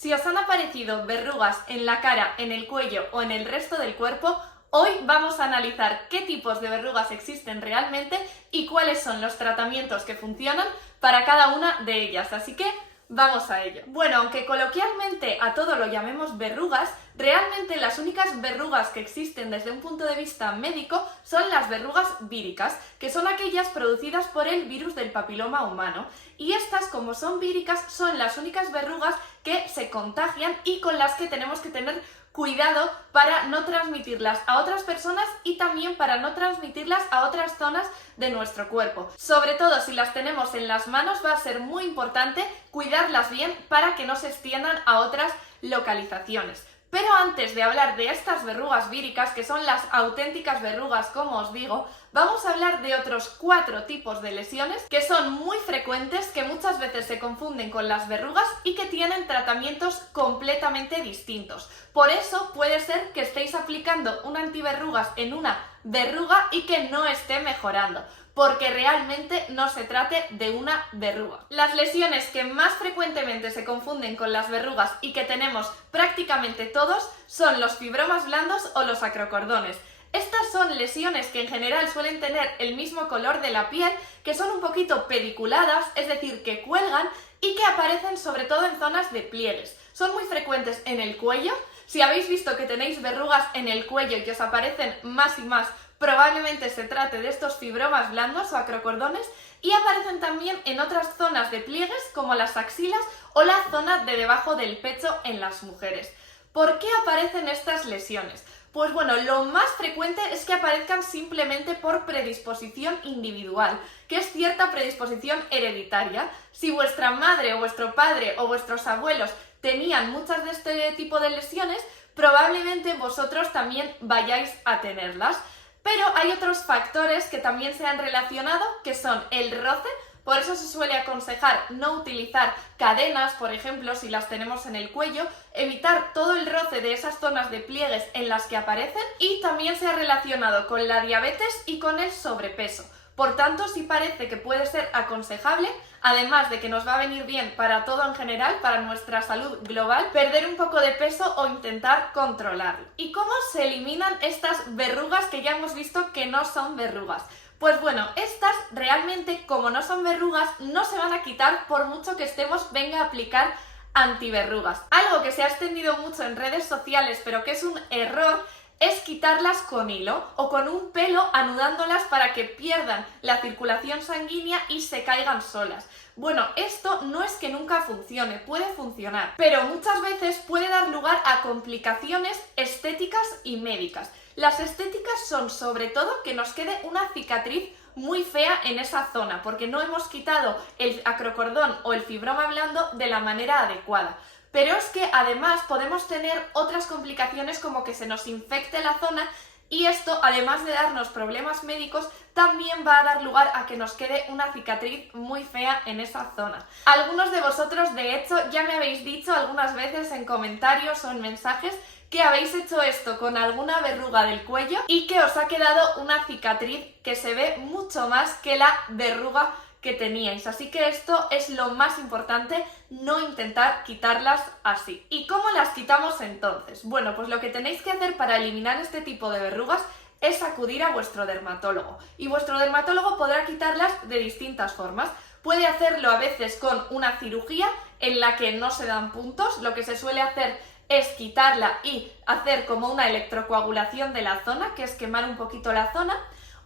Si os han aparecido verrugas en la cara, en el cuello o en el resto del cuerpo, hoy vamos a analizar qué tipos de verrugas existen realmente y cuáles son los tratamientos que funcionan para cada una de ellas. Así que vamos a ello. Bueno, aunque coloquialmente a todo lo llamemos verrugas, realmente las únicas verrugas que existen desde un punto de vista médico son las verrugas víricas, que son aquellas producidas por el virus del papiloma humano. Y estas, como son víricas, son las únicas verrugas que se contagian y con las que tenemos que tener cuidado para no transmitirlas a otras personas y también para no transmitirlas a otras zonas de nuestro cuerpo. Sobre todo si las tenemos en las manos, va a ser muy importante cuidarlas bien para que no se extiendan a otras localizaciones. Pero antes de hablar de estas verrugas víricas, que son las auténticas verrugas, como os digo, vamos a hablar de otros 4 tipos de lesiones que son muy frecuentes, que muchas veces se confunden con las verrugas y que tienen tratamientos completamente distintos. Por eso puede ser que estéis aplicando un antiverrugas en una verruga y que no esté mejorando, porque realmente no se trate de una verruga. Las lesiones que más frecuentemente se confunden con las verrugas y que tenemos prácticamente todos son los fibromas blandos o los acrocordones. Estas son lesiones que en general suelen tener el mismo color de la piel, que son un poquito pediculadas, es decir, que cuelgan y que aparecen sobre todo en zonas de pliegues. Son muy frecuentes en el cuello. Si habéis visto que tenéis verrugas en el cuello y que os aparecen más y más, probablemente se trate de estos fibromas blandos o acrocordones, y aparecen también en otras zonas de pliegues como las axilas o la zona de debajo del pecho en las mujeres. ¿Por qué aparecen estas lesiones? Pues bueno, lo más frecuente es que aparezcan simplemente por predisposición individual, que es cierta predisposición hereditaria. Si vuestra madre o vuestro padre o vuestros abuelos tenían muchas de este tipo de lesiones, probablemente vosotros también vayáis a tenerlas. Pero hay otros factores que también se han relacionado, que son el roce. Por eso se suele aconsejar no utilizar cadenas, por ejemplo, si las tenemos en el cuello, evitar todo el roce de esas zonas de pliegues en las que aparecen, y también se ha relacionado con la diabetes y con el sobrepeso. Por tanto, sí parece que puede ser aconsejable, además de que nos va a venir bien para todo en general, para nuestra salud global, perder un poco de peso o intentar controlarlo. ¿Y cómo se eliminan estas verrugas que ya hemos visto que no son verrugas? Pues bueno, estas realmente, como no son verrugas, no se van a quitar por mucho que estemos venga a aplicar antiverrugas. Algo que se ha extendido mucho en redes sociales, pero que es un error, es quitarlas con hilo o con un pelo, anudándolas para que pierdan la circulación sanguínea y se caigan solas. Bueno, esto no es que nunca funcione, puede funcionar, pero muchas veces puede dar lugar a complicaciones estéticas y médicas. Las estéticas son sobre todo que nos quede una cicatriz muy fea en esa zona, porque no hemos quitado el acrocordón o el fibroma blando de la manera adecuada. Pero es que además podemos tener otras complicaciones, como que se nos infecte la zona, y esto, además de darnos problemas médicos, también va a dar lugar a que nos quede una cicatriz muy fea en esa zona. Algunos de vosotros, de hecho, ya me habéis dicho algunas veces en comentarios o en mensajes que habéis hecho esto con alguna verruga del cuello y que os ha quedado una cicatriz que se ve mucho más que la verruga que teníais. Así que esto es lo más importante, no intentar quitarlas así. ¿Y cómo las quitamos entonces? Bueno, pues lo que tenéis que hacer para eliminar este tipo de verrugas es acudir a vuestro dermatólogo. Y vuestro dermatólogo podrá quitarlas de distintas formas. Puede hacerlo a veces con una cirugía en la que no se dan puntos. Lo que se suele hacer es quitarla y hacer como una electrocoagulación de la zona, que es quemar un poquito la zona.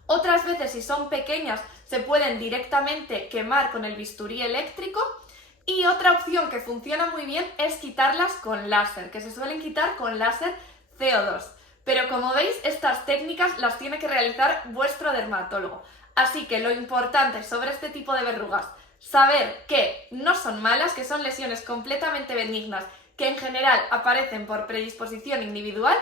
Otras veces, si son pequeñas, se pueden directamente quemar con el bisturí eléctrico. Y otra opción que funciona muy bien es quitarlas con láser, que se suelen quitar con láser CO2. Pero como veis, estas técnicas las tiene que realizar vuestro dermatólogo. Así que lo importante sobre este tipo de verrugas, saber que no son malas, que son lesiones completamente benignas, que en general aparecen por predisposición individual,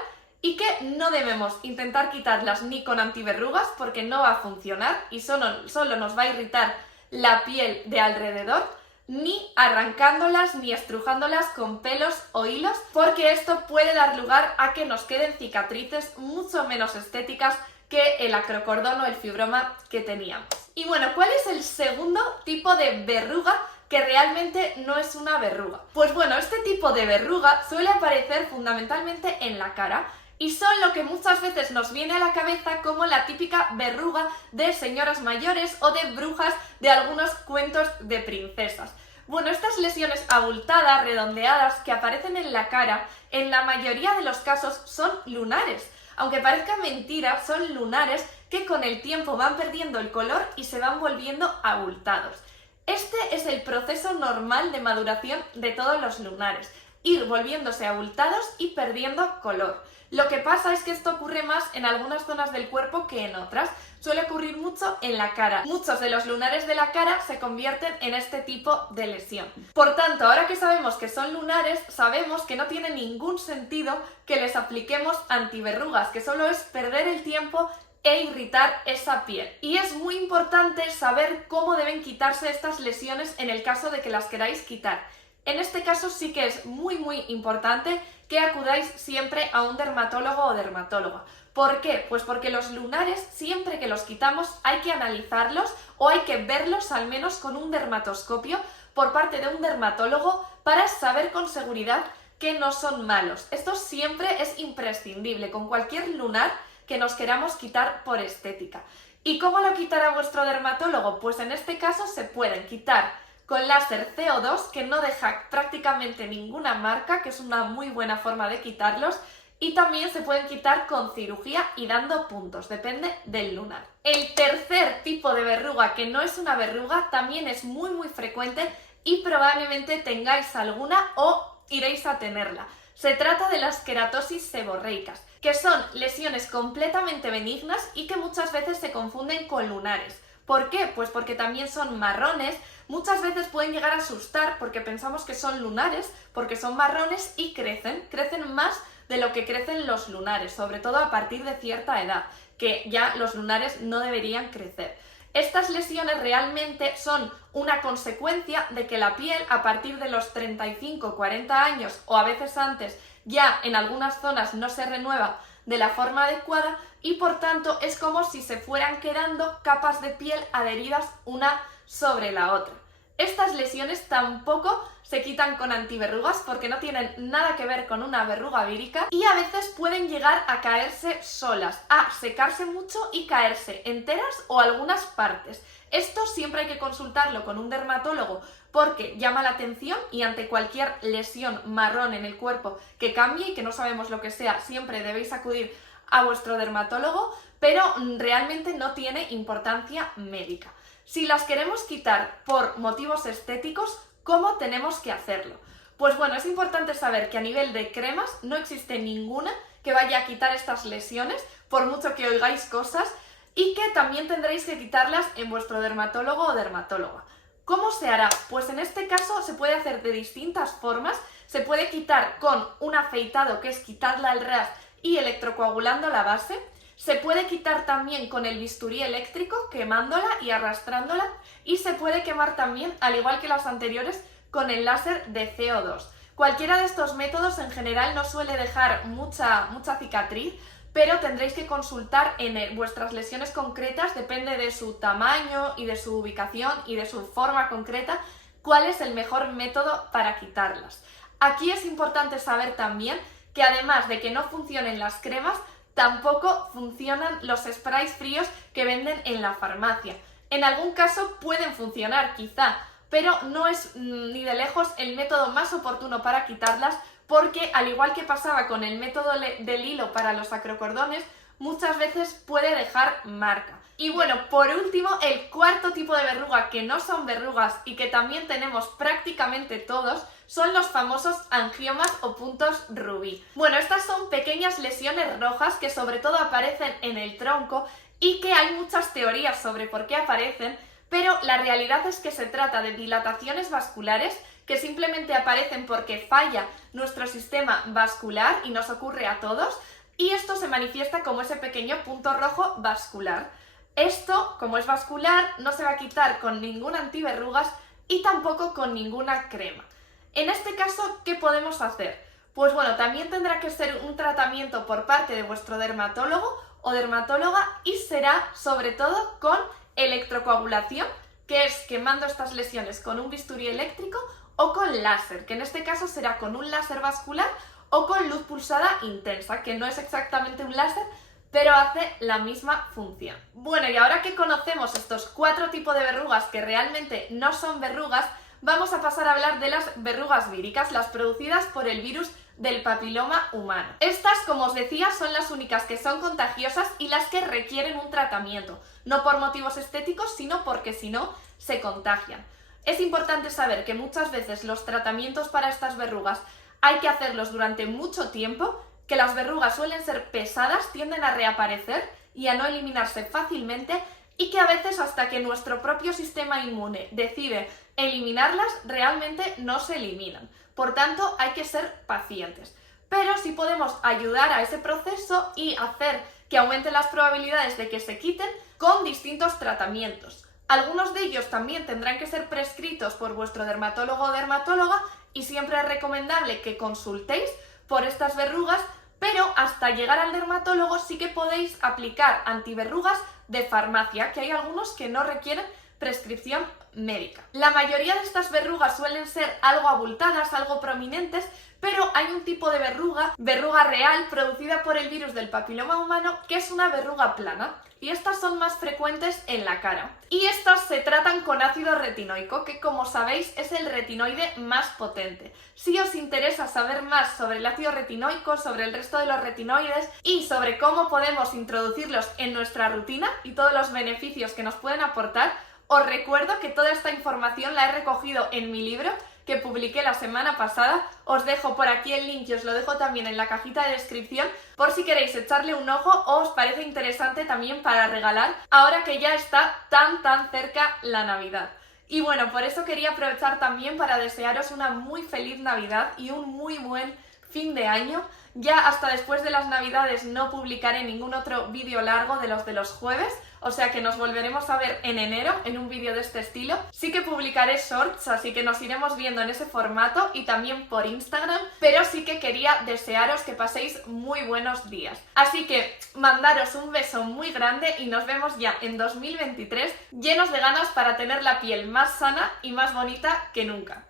y que no debemos intentar quitarlas ni con antiverrugas porque no va a funcionar y solo nos va a irritar la piel de alrededor, ni arrancándolas ni estrujándolas con pelos o hilos, porque esto puede dar lugar a que nos queden cicatrices mucho menos estéticas que el acrocordón o el fibroma que teníamos. Y bueno, ¿cuál es el segundo tipo de verruga que realmente no es una verruga. Pues bueno, este tipo de verruga suele aparecer fundamentalmente en la cara y son lo que muchas veces nos viene a la cabeza como la típica verruga de señoras mayores o de brujas de algunos cuentos de princesas. Bueno, estas lesiones abultadas, redondeadas, que aparecen en la cara, en la mayoría de los casos son lunares. Aunque parezca mentira, son lunares que con el tiempo van perdiendo el color y se van volviendo abultados. Este es el proceso normal de maduración de todos los lunares, ir volviéndose abultados y perdiendo color. Lo que pasa es que esto ocurre más en algunas zonas del cuerpo que en otras. Suele ocurrir mucho en la cara. Muchos de los lunares de la cara se convierten en este tipo de lesión. Por tanto, ahora que sabemos que son lunares, sabemos que no tiene ningún sentido que les apliquemos antiverrugas, que solo es perder el tiempo e irritar esa piel. Y es muy importante saber cómo deben quitarse estas lesiones en el caso de que las queráis quitar. En este caso sí que es muy importante que acudáis siempre a un dermatólogo o dermatóloga. ¿Por qué? Pues porque los lunares, siempre que los quitamos, hay que analizarlos o hay que verlos al menos con un dermatoscopio por parte de un dermatólogo para saber con seguridad que no son malos. Esto siempre es imprescindible con cualquier lunar que nos queramos quitar por estética. ¿Y cómo lo quitará vuestro dermatólogo? Pues en este caso se pueden quitar con láser CO2, que no deja prácticamente ninguna marca, que es una muy buena forma de quitarlos, y también se pueden quitar con cirugía y dando puntos, depende del lunar. El tercer tipo de verruga, que no es una verruga, también es muy frecuente y probablemente tengáis alguna o iréis a tenerla. Se trata de las queratosis seborreicas, que son lesiones completamente benignas y que muchas veces se confunden con lunares. ¿Por qué? Pues porque también son marrones, muchas veces pueden llegar a asustar porque pensamos que son lunares, porque son marrones y crecen más de lo que crecen los lunares, sobre todo a partir de cierta edad, que ya los lunares no deberían crecer. Estas lesiones realmente son una consecuencia de que la piel a partir de los 35-40 años o a veces antes ya en algunas zonas no se renueva de la forma adecuada y por tanto es como si se fueran quedando capas de piel adheridas una sobre la otra. Estas lesiones tampoco se quitan con antiverrugas porque no tienen nada que ver con una verruga vírica y a veces pueden llegar a caerse solas, a secarse mucho y caerse enteras o algunas partes. Esto siempre hay que consultarlo con un dermatólogo porque llama la atención y ante cualquier lesión marrón en el cuerpo que cambie y que no sabemos lo que sea, siempre debéis acudir a vuestro dermatólogo, pero realmente no tiene importancia médica. Si las queremos quitar por motivos estéticos, ¿cómo tenemos que hacerlo? Pues bueno, es importante saber que a nivel de cremas no existe ninguna que vaya a quitar estas lesiones, por mucho que oigáis cosas, y que también tendréis que quitarlas en vuestro dermatólogo o dermatóloga. ¿Cómo se hará? Pues en este caso se puede hacer de distintas formas. Se puede quitar con un afeitado, que es quitarla al ras y electrocoagulando la base. Se puede quitar también con el bisturí eléctrico, quemándola y arrastrándola. Y se puede quemar también, al igual que las anteriores, con el láser de CO2. Cualquiera de estos métodos en general no suele dejar mucha cicatriz, pero tendréis que consultar en vuestras lesiones concretas, depende de su tamaño y de su ubicación y de su forma concreta, cuál es el mejor método para quitarlas. Aquí es importante saber también que además de que no funcionen las cremas, tampoco funcionan los sprays fríos que venden en la farmacia. En algún caso pueden funcionar quizá, pero no es ni de lejos el método más oportuno para quitarlas porque, al igual que pasaba con el método del hilo para los acrocordones, muchas veces puede dejar marca. Y bueno, por último, el cuarto tipo de verruga que no son verrugas y que también tenemos prácticamente todos son los famosos angiomas o puntos rubí. Bueno, estas son pequeñas lesiones rojas que sobre todo aparecen en el tronco y que hay muchas teorías sobre por qué aparecen, pero la realidad es que se trata de dilataciones vasculares que simplemente aparecen porque falla nuestro sistema vascular y nos ocurre a todos, y esto se manifiesta como ese pequeño punto rojo vascular. Esto, como es vascular, no se va a quitar con ningún antiverrugas y tampoco con ninguna crema. En este caso, ¿qué podemos hacer? Pues bueno, también tendrá que ser un tratamiento por parte de vuestro dermatólogo o dermatóloga y será sobre todo con electrocoagulación que es quemando estas lesiones con un bisturí eléctrico o con láser, que en este caso será con un láser vascular o con luz pulsada intensa, que no es exactamente un láser, pero hace la misma función. Bueno, y ahora que conocemos estos 4 tipos de verrugas que realmente no son verrugas, vamos a pasar a hablar de las verrugas víricas, las producidas por el virus del papiloma humano. Estas, como os decía, son las únicas que son contagiosas y las que requieren un tratamiento, no por motivos estéticos, sino porque si no, se contagian. Es importante saber que muchas veces los tratamientos para estas verrugas hay que hacerlos durante mucho tiempo, que las verrugas suelen ser pesadas, tienden a reaparecer y a no eliminarse fácilmente, y que a veces hasta que nuestro propio sistema inmune decide eliminarlas, realmente no se eliminan. Por tanto, hay que ser pacientes. Pero sí podemos ayudar a ese proceso y hacer que aumenten las probabilidades de que se quiten con distintos tratamientos. Algunos de ellos también tendrán que ser prescritos por vuestro dermatólogo o dermatóloga, y siempre es recomendable que consultéis por estas verrugas, pero hasta llegar al dermatólogo sí que podéis aplicar antiverrugas de farmacia, que hay algunos que no requieren prescripción médica. La mayoría de estas verrugas suelen ser algo abultadas, algo prominentes, pero hay un tipo de verruga real, producida por el virus del papiloma humano, que es una verruga plana, y estas son más frecuentes en la cara. Y estas se tratan con ácido retinoico, que como sabéis es el retinoide más potente. Si os interesa saber más sobre el ácido retinoico, sobre el resto de los retinoides y sobre cómo podemos introducirlos en nuestra rutina y todos los beneficios que nos pueden aportar, os recuerdo que toda esta información la he recogido en mi libro que publiqué la semana pasada. Os dejo por aquí el link y os lo dejo también en la cajita de descripción por si queréis echarle un ojo o os parece interesante también para regalar ahora que ya está tan cerca la Navidad. Y bueno, por eso quería aprovechar también para desearos una muy feliz Navidad y un muy buen fin de año. Ya hasta después de las Navidades no publicaré ningún otro vídeo largo de los jueves, o sea que nos volveremos a ver en enero en un vídeo de este estilo. Sí que publicaré shorts, así que nos iremos viendo en ese formato y también por Instagram, pero sí que quería desearos que paséis muy buenos días. Así que mandaros un beso muy grande y nos vemos ya en 2023 llenos de ganas para tener la piel más sana y más bonita que nunca.